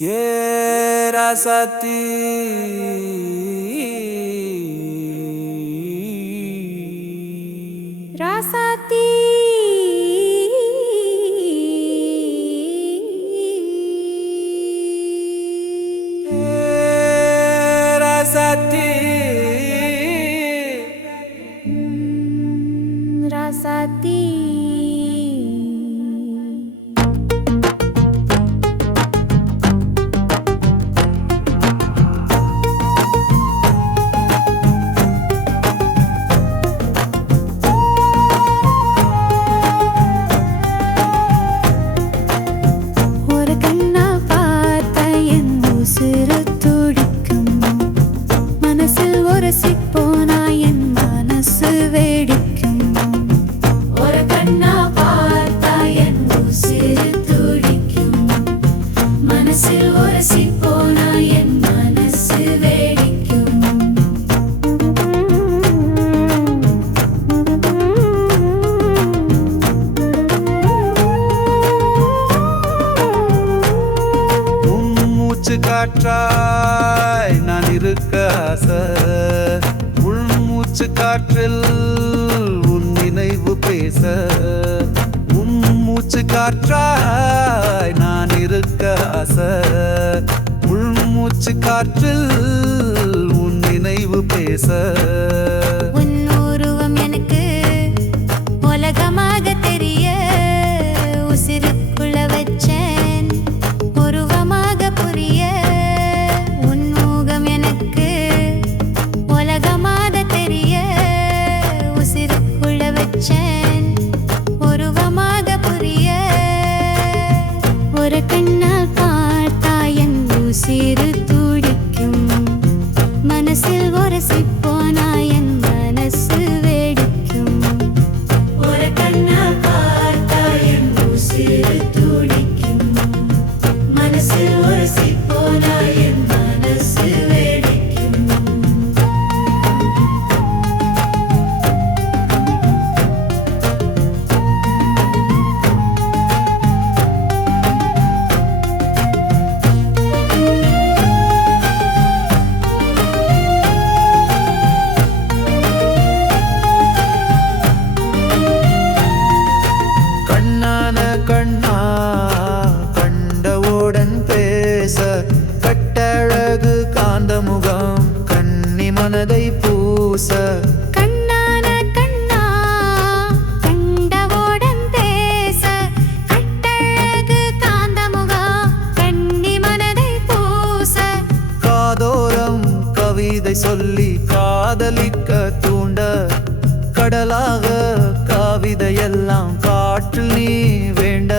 ये रासाती रासाती रासाती रासाती காற்றாய் நான் இருக்க ஆசை உள்மூச்சு காற்றில் உன் நினைவு பேச உள்மூச்சு காற்றாய் நான் இருக்க ஆசை உள்மூச்சு காற்றில் உன் நினைவு பேச உன் உருவம் எனக்கு உலகமாக தெரிய உசிருக்குள்ள வச்சேன் உருவமாக புரிய ஒரு கண்ணால் பார்த்தாய் என் உசிறு துடிக்கும் மனசில் உரசிப்போனாய் என் மனசு வெடிக்கும் ஒரு கண்ணால் பார்த்தாய் என் உசிறு துடிக்கும் மனசில் உரசிப்போனாய் என் மனசு வெடிக்கும் கட்டழகு காந்த முகம் கன்னி மனதை பூச கண்ணான கண்ணா கண்டவோடன் பேச கட்டழகு காந்த முகம் கன்னி மனதை பூச காதோரம் கவிதை சொல்லி காதலிக்க தூண்ட கடலாக கவிதையெல்லாம் காற்றில் நீ வேண்ட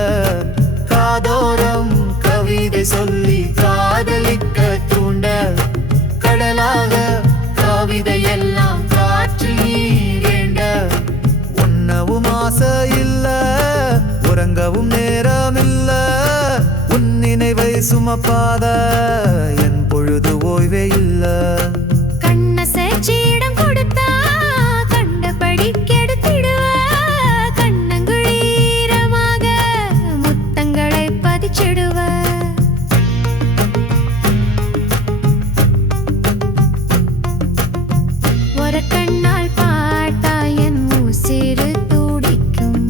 காதோரம் கவிதை சொல்லி காதலிக்க தூண்ட கடலாக கவிதையெல்லாம் காற்றில் நீ வேண்ட உண்ணவும் ஆசை இல்ல உறங்கவும் நேரம் இல்ல உன் நினைவை சுமப்பாத என் பொழுது ஓய்வே இல்ல கண்ண சேச்சியிடம் கொடுத்தா கண்டபடி கெடுத்திடுவ கண்ணங்குழீரமாக முத்தங்களை பதிச்சிடுவ ஒரு கண்ணால் பார்த்தாய் என் உசிறு துடிக்கும்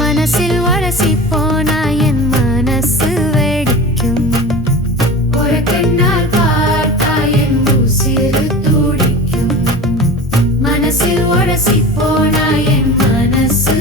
மனசில் உரசி போனாய் என் மனசு வெடிக்கும் ஒரு கண்ணால் பார்த்தாய் என் உசிறு துடிக்கும் மனசில் உரசி போனாய் என் மனசு